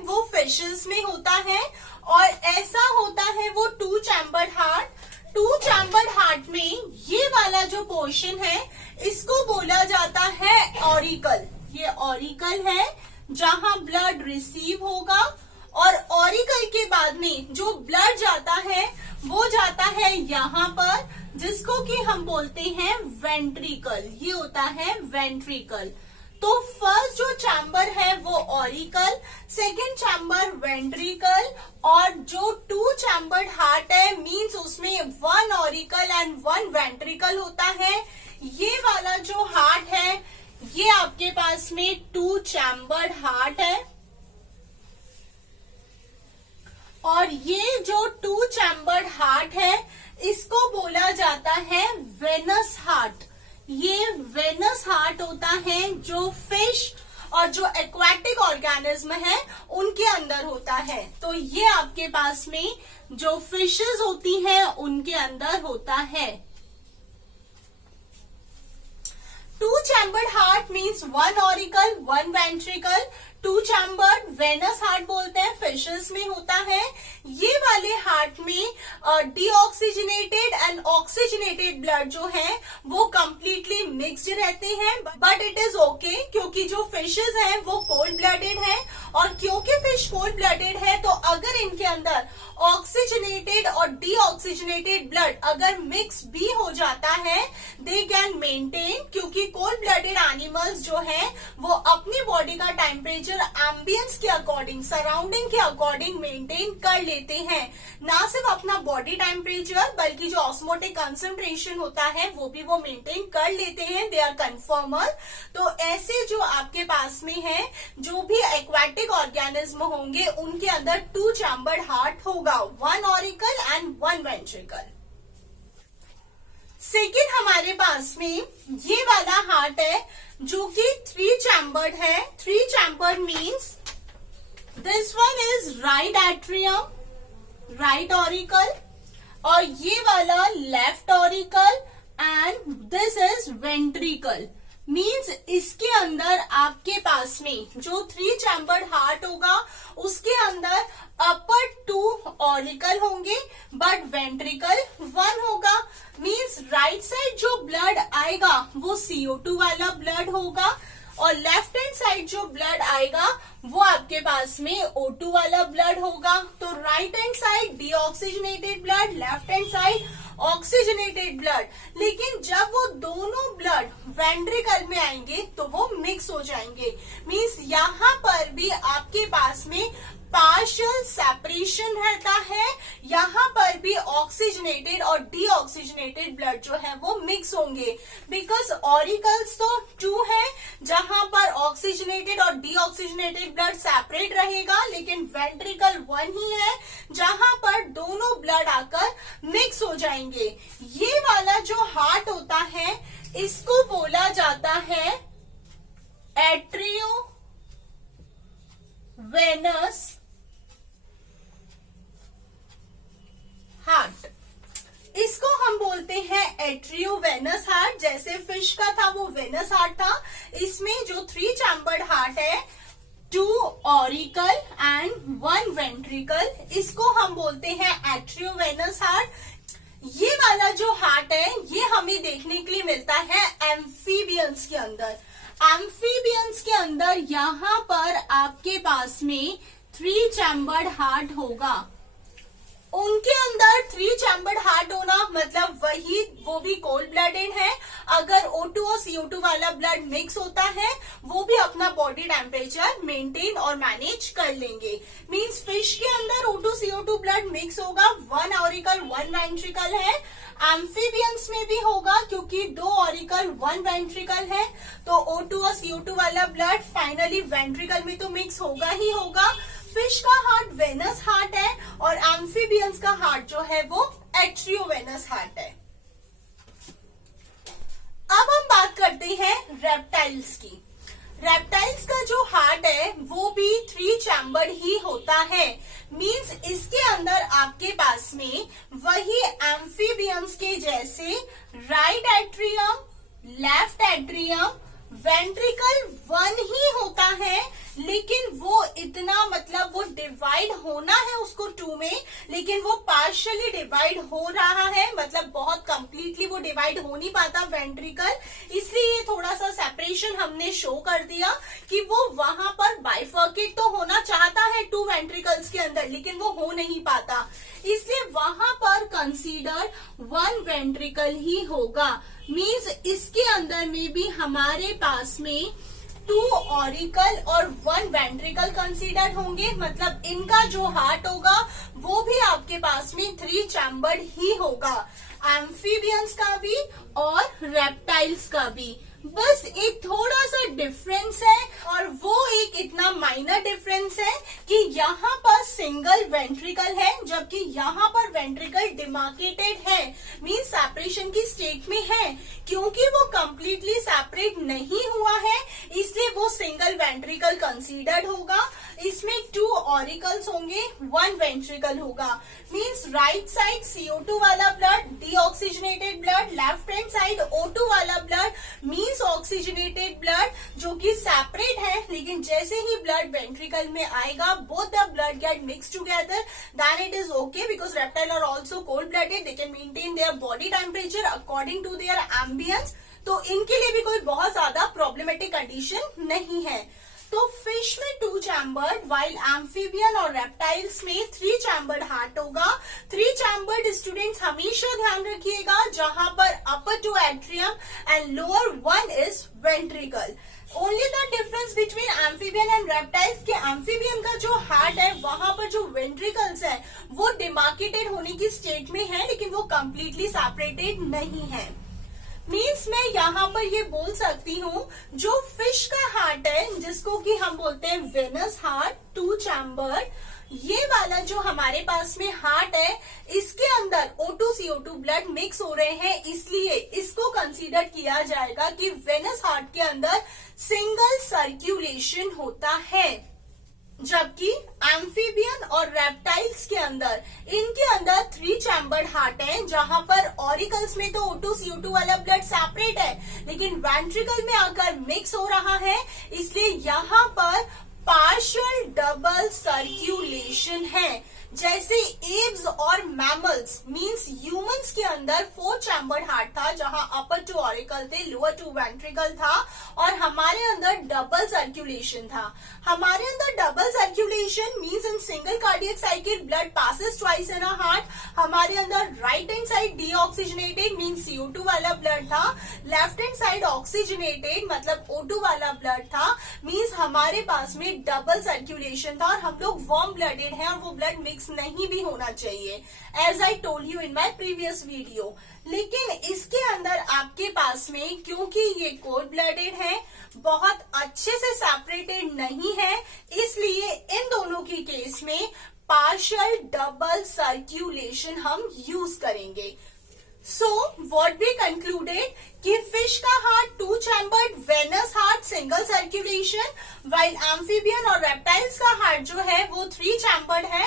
वो फिशेस में होता है और ऐसा होता है वो to chambered heart. To chambered heart में ये वाला जो पोर्शन है इसको बोला जाता है ऑरिकल। ये ऑरिकल है जहां ब्लड रिसीव होगा और ऑरिकल के बाद में जो ब्लड जाता है वो जाता है यहाँ पर, जिसको कि हम बोलते हैं वेंट्रिकल। ये होता है वेंट्रिकल। तो फर्स्ट जो चैम्बर है वो ऑरिकल, सेकेंड चैम्बर वेंट्रिकल, और जो टू चैम्बर्ड हार्ट है मींस उसमें one auricle and one ventricle होता है। ये वाला जो हार्ट है ये आपके पास में टू चैम्बर्ड हार्ट है और ये जो टू चैम्बर्ड हार्ट है इसको बोला जाता है वेनस हार्ट। ये वेनस हार्ट होता है जो फिश और जो एक्वाटिक ऑर्गेनिज्म है उनके अंदर होता है। तो ये आपके पास में जो फिशेस होती हैं उनके अंदर होता है। Two chambered heart means one auricle one ventricle. Two chambered venous heart बोलते हैं, फिशेस में होता है। ये वाले हार्ट में डीऑक्सीजनेटेड एंड ऑक्सीजनेटेड ब्लड जो है वो कंप्लीटली मिक्स्ड रहते हैं, बट इट इज ओके क्योंकि जो फिशेस हैं वो कोल्ड ब्लडेड है। और क्योंकि फिश कोल्ड ब्लडेड है तो अगर इनके अंदर ऑक्सीजनेटेड और डीऑक्सीजनेटेड ब्लड अगर मिक्स भी हो जाता है दे कैन मेंटेन, क्योंकि कोल्ड ब्लडेड एनिमल्स जो है वो अपनी बॉडी का टेम्परेचर एम्बियंस के अकॉर्डिंग, सराउंडिंग के अकॉर्डिंग मेंटेन कर लेते हैं। ना सिर्फ अपना बॉडी टेम्परेचर बल्कि जो ऑस्मोटिक कंसंट्रेशन होता है वो भी वो मेंटेन कर लेते हैं। They are conformer. तो ऐसे जो आपके पास में है जो भी एक्वाटिक ऑर्गेनिज्म होंगे उनके अंदर टू चैम्बर्ड हार्ट होगा, one auricle and one ventricle. Second हमारे पास में ये वाला हार्ट है जो कि थ्री चैम्बर्ड है। Three chambered means this one is right atrium, right auricle, और ये वाला left auricle and this is ventricle. Means इसके अंदर आपके पास में जो थ्री चैम्बर्ड हार्ट होगा उसके अंदर अपर टू ऑरिकल होंगे बट वेंट्रिकल वन होगा। मीन्स राइट साइड जो ब्लड आएगा वो CO2 वाला ब्लड होगा और लेफ्ट हैंड साइड जो ब्लड आएगा वो आपके पास में O2 वाला ब्लड होगा। तो right hand side deoxygenated blood, left hand side oxygenated blood. लेकिन जब वो दोनों ब्लड वेंट्रिकल में आएंगे तो वो मिक्स हो जाएंगे। मीन्स यहाँ पर भी आपके पास में पार्शियल सेपरेशन रहता है। यहाँ पर भी ऑक्सीजनेटेड और डीऑक्सीजनेटेड ब्लड जो है वो मिक्स होंगे, बिकॉज ऑरिकल्स तो टू है जहां पर ऑक्सीजनेटेड और डीऑक्सीजनेटेड ब्लड सेपरेट रहेगा, लेकिन वेंट्रिकल वन ही है जहां पर दोनों ब्लड आकर मिक्स हो जाएंगे। ये वाला जो हार्ट होता है इसको बोला जाता है एट्रियो वेनस हार्ट। इसको हम बोलते हैं एट्रियो वेनस हार्ट। जैसे फिश का था वो वेनस हार्ट था, इसमें जो थ्री चैम्बर्ड हार्ट है two auricle and one ventricle, इसको हम बोलते हैं एट्रियो वेनस हार्ट। ये वाला जो हार्ट है ये हमें देखने के लिए मिलता है एम्फीबियंस के अंदर। एम्फीबियंस के अंदर यहाँ पर आपके पास में थ्री चैम्बर्ड हार्ट होगा। उनके अंदर थ्री चैम्बर्ड हार्ट होना मतलब वही वो भी कोल्ड ब्लडेड है। अगर O2 और CO2 वाला ब्लड मिक्स होता है वो भी अपना बॉडी टेम्परेचर मेंटेन और मैनेज कर लेंगे। मींस फिश के अंदर O2 CO2 ब्लड मिक्स होगा, वन ऑरिकल वन वेंट्रिकल है। एम्फीबियंस में भी होगा क्योंकि दो ऑरिकल वन वेंट्रिकल है, तो O2 और CO2 वाला ब्लड फाइनली वेंट्रिकल में तो मिक्स होगा ही होगा। फिश का हार्ट वेनस हार्ट है और एम्फीबियंस का हार्ट जो है वो एट्रियो वेनस हार्ट है। अब हम बात करते हैं रेप्टाइल्स की। रेप्टाइल्स का जो हार्ट है वो भी थ्री चैम्बर्ड ही होता है। मींस इसके अंदर आपके पास में वही एम्फीबियंस के जैसे right atrium, left atrium, ventricle one ही होता है, लेकिन वो इतना मतलब वो डिवाइड होना है उसको टू में, लेकिन वो पार्शियली डिवाइड हो रहा है, मतलब बहुत कंप्लीटली वो डिवाइड हो नहीं पाता वेंट्रिकल। इसलिए ये थोड़ा सा सेपरेशन हमने शो कर दिया कि वो वहां पर बाइफर्केट तो होना चाहता है टू वेंट्रिकल्स के अंदर, लेकिन वो हो नहीं पाता, इसलिए वहां पर कंसीडर वन वेंट्रिकल ही होगा। मीन्स इसके अंदर में भी हमारे पास में टू ऑरिकल और वन वेंट्रिकल कंसीडर्ड होंगे, मतलब इनका जो हार्ट होगा वो भी आपके पास में 3 चैम्बर्ड ही होगा, एम्फीबियंस का भी और रेप्टाइल्स का भी। बस एक थोड़ा सा डिफरेंस है, और वो एक इतना माइनर डिफरेंस है कि यहाँ पर सिंगल वेंट्रिकल है, जबकि यहाँ पर वेंट्रिकल डिमार्केटेड है, मींस सेपरेशन की स्टेट में है। क्योंकि वो कंप्लीटली सेपरेट नहीं हुआ है, इसलिए वो सिंगल वेंट्रिकल कंसीडर्ड होगा। इसमें 2 ऑरिकल्स होंगे, 1 वेंट्रिकल होगा। मींस राइट साइड CO2 वाला blood deoxygenated blood, left hand side O2 वाला ब्लड मींस ऑक्सीजनेटेड ब्लड, जो कि सेपरेट है, लेकिन जैसे ही ब्लड वेंट्रिकल में आएगा both the blood get mix together, then it is okay, because reptile are also cold blooded, they can maintain their body temperature according to their ambience, तो इनके लिए भी कोई बहुत ज्यादा प्रॉब्लमेटिक कंडीशन नहीं है। तो फिश में 2 चैम्बर्ड, वाइल एम्फीबियन और रेप्टाइल्स में 3 चैम्बर्ड हार्ट होगा। 3 चैम्बर्ड स्टूडेंट्स हमेशा ध्यान रखिएगा, जहां पर अपर 2 atrium and lower 1 is ventricle. Only the difference between amphibian and reptiles के एम्फीबियन का जो हार्ट है वहां पर जो वेंट्रिकल्स है वो डिमार्केटेड होने की स्टेट में है, लेकिन वो कंप्लीटली सेपरेटेड नहीं है। मीन्स मैं यहाँ पर ये बोल सकती हूँ, जो फिश का हार्ट है जिसको कि हम बोलते हैं वेनस हार्ट 2 चैम्बर, ये वाला जो हमारे पास में हार्ट है इसके अंदर O2 CO2 ब्लड मिक्स हो रहे हैं, इसलिए इसको कंसीडर किया जाएगा कि वेनस हार्ट के अंदर सिंगल सर्क्यूलेशन होता है। जबकि एम्फीबियन और रेप्टाइल्स के अंदर इनके अंदर 3 चैम्बर्ड हार्ट है, जहां पर ऑरिकल्स में तो O2 CO2 वाला ब्लड सेपरेट है, लेकिन वेंट्रिकल में आकर मिक्स हो रहा है, इसलिए यहाँ पर पार्शियल डबल सर्क्यूलेशन है। जैसे एव्स और मैमल्स मींस ह्यूमंस के अंदर 4 चैम्बर्ड हार्ट था, जहां अपर 2 ऑरिकल थे, लोअर 2 वेंट्रिकल था, और हमारे अंदर डबल सर्क्यूलेशन था। हमारे अंदर double circulation means in single cardiac cycle blood passes twice in a heart. हमारे अंदर right hand side deoxygenated means CO2 वाला ब्लड था, लेफ्ट हैंड साइड ऑक्सीजनेटेड मतलब O2 वाला ब्लड था, मींस हमारे पास में डबल सर्क्यूलेशन था, और हम लोग वार्म ब्लडेड हैं और वो ब्लड मिक्स नहीं भी होना चाहिए, as I told you in my previous video. लेकिन इसके अंदर आपके पास में क्योंकि ये कोल्ड ब्लडेड है, बहुत अच्छे से सेपरेटेड नहीं है, इसलिए इन दोनों की केस में पार्शियल डबल सर्क्यूलेशन हम यूज करेंगे। So what we concluded कि फिश का heart 2 chambered venous heart single circulation, while amphibian और रेप्टाइल्स का हार्ट जो है वो 3 चैम्बर्ड है,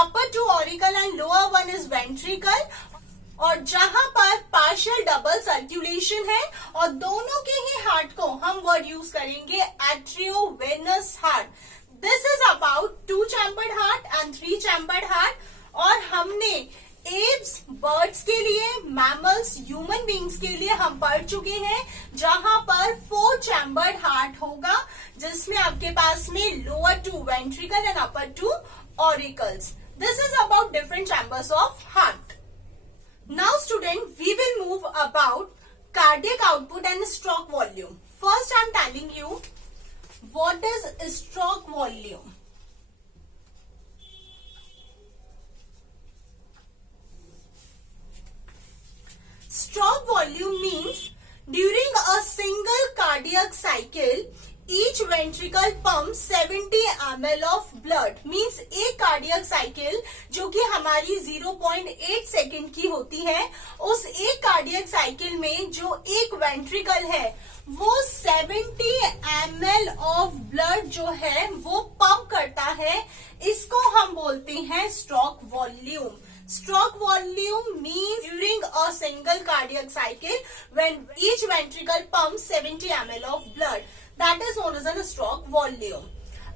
upper 2 auricle and lower 1 is ventricle, और जहां पर पार्शियल डबल सर्क्यूलेशन है, और दोनों के ही हार्ट को हम वर्ड यूज करेंगे atriovenous heart. This is about 2 chambered heart and 3 chambered heart. और हमने एव्स बर्ड्स के लिए, मैमल्स ह्यूमन बींग्स के लिए हम पढ़ चुके हैं, जहां पर 4 चैम्बर्ड हार्ट होगा, जिसमें आपके पास में lower 2 ventricle and upper 2 auricles. This is about different chambers of heart. Now student, we will move about cardiac output and stroke volume. First I am telling you what is stroke volume. Stroke volume means during a single cardiac cycle, each ventricle pumps 70 ml of blood. Means एक cardiac cycle जो कि हमारी 0.8 second की होती है, उस एक cardiac cycle में जो एक वेंट्रिकल है वो 70 ml ऑफ ब्लड जो है वो पंप करता है। इसको हम बोलते हैं stroke volume. Stroke volume means during a single cardiac cycle when each ventricle pumps 70 ml of blood. That is known as a stroke volume.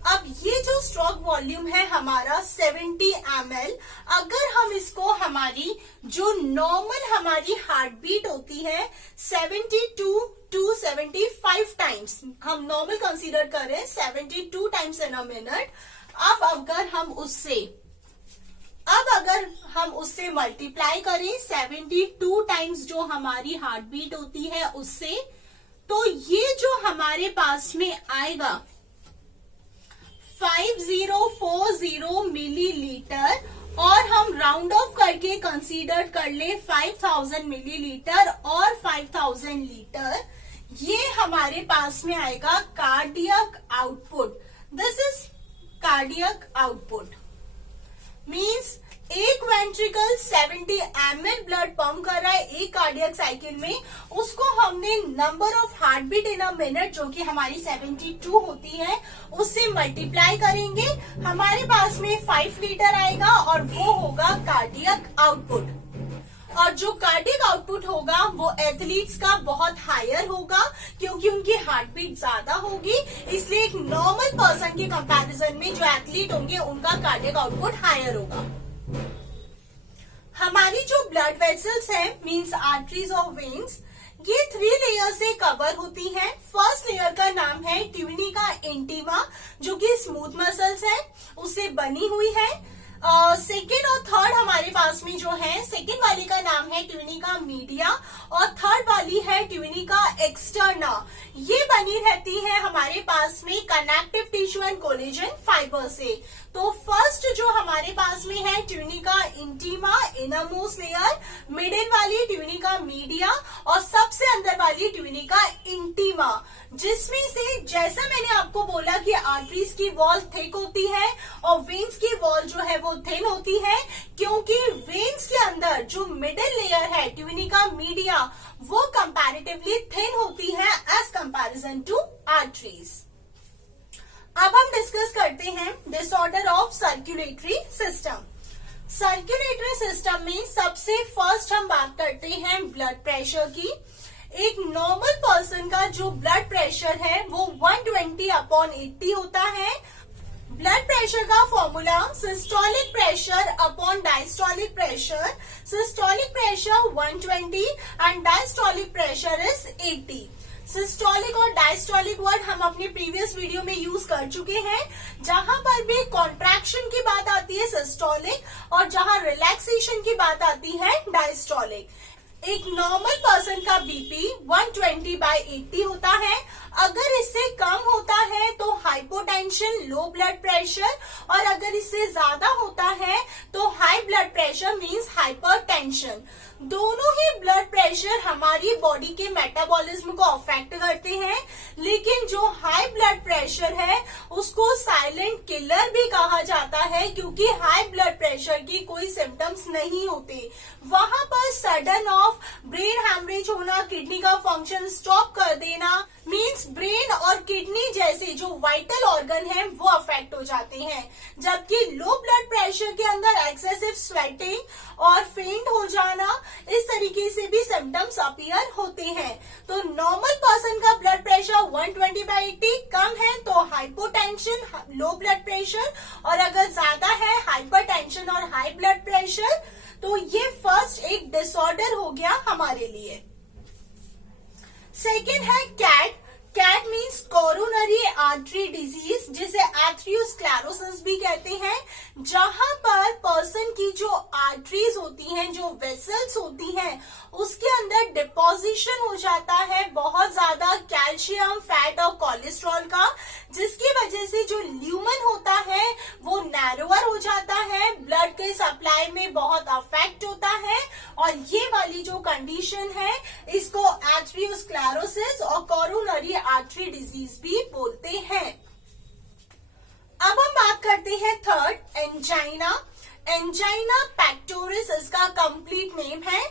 अब ये जो स्ट्रोक वॉल्यूम है हमारा 70 ml, अगर हम इसको हमारी जो नॉर्मल हमारी हार्ट बीट होती है 72 to 75 टाइम्स, हम नॉर्मल कंसीडर करें 72 टाइम्स इन अ मिनट। अब अगर हम उससे मल्टीप्लाई करें 72 टाइम्स जो हमारी हार्ट बीट होती है उससे, तो ये जो हमारे पास में आएगा 5040 मिलीलीटर, और हम राउंड ऑफ करके कंसीडर कर ले 5000 मिलीलीटर और 5000 लीटर, ये हमारे पास में आएगा cardiac output. This is cardiac output means एक वेंट्रिकल 70 ml ब्लड पंप कर रहा है एक कार्डियक साइकिल में, उसको हमने number of heart beat in a minute जो कि हमारी 72 होती है उससे मल्टीप्लाई करेंगे, हमारे पास में 5 लीटर आएगा और वो होगा कार्डियक आउटपुट। और जो कार्डियक आउटपुट होगा वो एथलीट्स का बहुत हायर होगा क्योंकि उनकी हार्ट बीट ज्यादा होगी, इसलिए एक नॉर्मल पर्सन के कंपैरिजन में जो एथलीट होंगे उनका कार्डियक आउटपुट हायर होगा। हमारी जो ब्लड वेसल्स है मींस आर्टरीज और वेन्स, ये 3 लेयर से कवर होती हैं। फर्स्ट लेयर का नाम है ट्यूनिका इंटीमा जो कि स्मूथ मसल्स है उससे बनी हुई है। सेकेंड और थर्ड हमारे पास में जो है, सेकेंड वाली का नाम है ट्यूनिका मीडिया और थर्ड वाली है ट्यूनिका एक्सटर्ना। ये बनी रहती है हमारे पास में connective tissue and collagen fibre से। तो फर्स्ट जो हमारे पास में है tunica intima inner most layer, middle वाली ट्यूनिका मीडिया और सबसे अंदर वाली ट्यूनिका इंटीमा, जिसमें से जैसा मैंने आपको बोला कि आर्टरीज की वॉल थिक होती है और वेन्स की वॉल जो है वो थिन होती है, क्योंकि वेन्स के अंदर जो मिडिल लेयर है ट्यूनिका मीडिया वो कंपैरेटिवली थिन होती है एज कंपैरिजन टू आर्टरीज। अब हम डिस्कस करते हैं disorder of circulatory system. Circulatory system में सबसे फर्स्ट हम बात करते हैं ब्लड प्रेशर की। एक नॉर्मल पर्सन का जो ब्लड प्रेशर है वो 120/80 होता है। ब्लड प्रेशर का formula systolic pressure upon diastolic pressure. Systolic pressure 120 and diastolic pressure is 80। Systolic और डायस्टोलिक वर्ड हम अपने प्रीवियस वीडियो में यूज कर चुके हैं। जहां पर भी कॉन्ट्रैक्शन की बात आती है सिस्टोलिक और जहां रिलैक्सेशन की बात आती है डायस्टोलिक। एक नॉर्मल पर्सन का बीपी 120/80 होता है। अगर इससे कम होता है तो हाइपोटेंशन, लो ब्लड प्रेशर, और अगर इससे ज्यादा होता है तो high blood pressure means hypertension. दोनों ही ब्लड प्रेशर हमारी बॉडी के मेटाबॉलिज्म को अफेक्ट करते हैं, लेकिन जो हाई ब्लड प्रेशर है उसको साइलेंट किलर भी कहा जाता है क्योंकि हाई ब्लड प्रेशर की कोई सिम्टम्स नहीं होते। वहां पर सडन ऑफ ब्रेन हैमरेज होना, किडनी का फंक्शन स्टॉप कर देना मींस ब्रेन और किडनी जैसे जो वाइटल ऑर्गन है वो अफेक्ट हो जाते हैं। जबकि लो ब्लड प्रेशर के अंदर एक्सेसिव स्वेटिंग और फेंट हो जाना, इस तरीके से भी सिम्टम्स अपीयर होते हैं। तो नॉर्मल पर्सन का ब्लड प्रेशर 120/80, कम है तो हाइपोटेंशन, लो ब्लड प्रेशर, और अगर ज्यादा है हाइपरटेंशन और हाई ब्लड प्रेशर। तो ये फर्स्ट एक डिसऑर्डर हो गया हमारे लिए। सेकेंड है cat. Cat means coronary artery disease, जिसे एथेरोस्क्लेरोसिस भी कहते हैं, जहां पर पर्सन की जो आर्टरीज होती हैं, जो वेसल्स होती हैं, उसके अंदर डिपोजिशन हो जाता है बहुत ज्यादा कैल्शियम, फैट और कोलेस्ट्रॉल का, जिसकी वजह से जो ल्यूमन होता है वो नैरोअर हो जाता है, ब्लड के सप्लाई में बहुत अफेक्ट होता है, और ये वाली जो कंडीशन है इसको एथेरोस्क्लेरोसिस और कोरोनरी आर्टरी डिजीज भी बोलते हैं। अब हम बात करते हैं थर्ड, एंजाइना। एंजाइना पेक्टोरिस इसका कंप्लीट नेम है।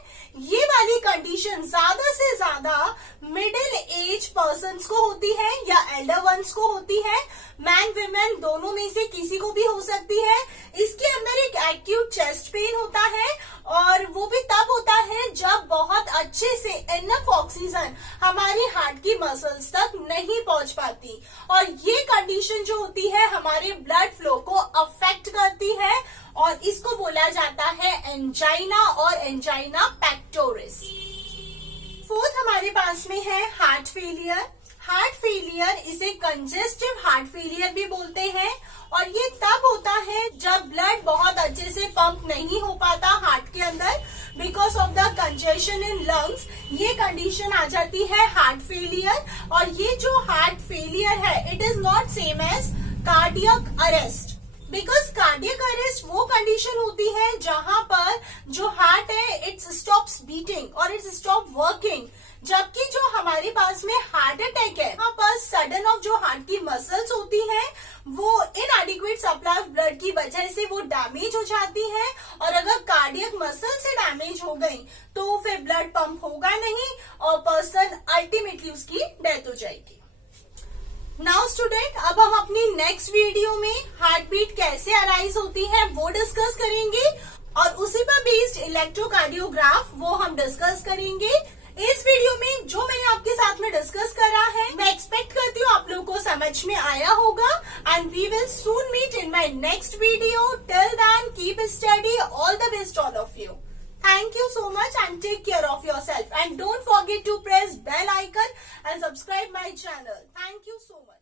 ये वाली कंडीशन ज्यादा से ज्यादा मिडिल एज पर्सन्स को होती है या एल्डर वंस को होती है। मैन विमेन दोनों में से किसी को भी हो सकती है। इसके अंदर एक एक्यूट चेस्ट पेन होता है और वो भी तब होता है जब बहुत अच्छे से इनफ ऑक्सीजन हमारी हार्ट की मसल्स तक नहीं पहुंच पाती, और ये कंडीशन जो होती है हमारे ब्लड फ्लो को अफेक्ट करती है, और इसको बोला जाता है एंजाइना और एंजाइना पेक्टोरिस। फोर्थ हमारे पास में है हार्ट फेलियर। हार्ट फेलियर इसे कंजेस्टिव हार्ट फेलियर भी बोलते हैं, और ये तब होता है जब ब्लड बहुत अच्छे से पंप नहीं हो पाता हार्ट के अंदर because of the congestion in lungs. ये कंडीशन आ जाती है हार्ट फेलियर, और ये जो हार्ट फेलियर है it is not same as cardiac arrest, because cardiac arrest वो कंडीशन होती है जहां पर जो हार्ट है इट्स स्टॉप्स बीटिंग और इट्स स्टॉप वर्किंग, जबकि जो हमारे पास में हार्ट अटैक है वहां पर सडन ऑफ जो हार्ट की मसल्स होती है वो इनएडिक्वेट सप्लाई ऑफ ब्लड की वजह से वो डैमेज हो जाती है, और अगर कार्डियक मसल से डैमेज हो गई तो फिर ब्लड पंप होगा नहीं और पर्सन अल्टीमेटली उसकी डेथ हो जाएगी। नाउ स्टूडेंट, अब हम अपनी नेक्स्ट वीडियो में हार्ट बीट कैसे अराइज होती है वो डिस्कस करेंगे, और उसी पर बेस्ड इलेक्ट्रोकार्डियोग्राफ वो हम डिस्कस करेंगे। इस वीडियो में जो मैंने आपके साथ में डिस्कस करा है मैं एक्सपेक्ट करती हूँ आप लोगों को समझ में आया होगा, and we will soon meet in my next video. Till then keep study, all the best all of you. Thank you so much and take care of yourself, and don't forget to press bell icon and subscribe my channel. Thank you so much.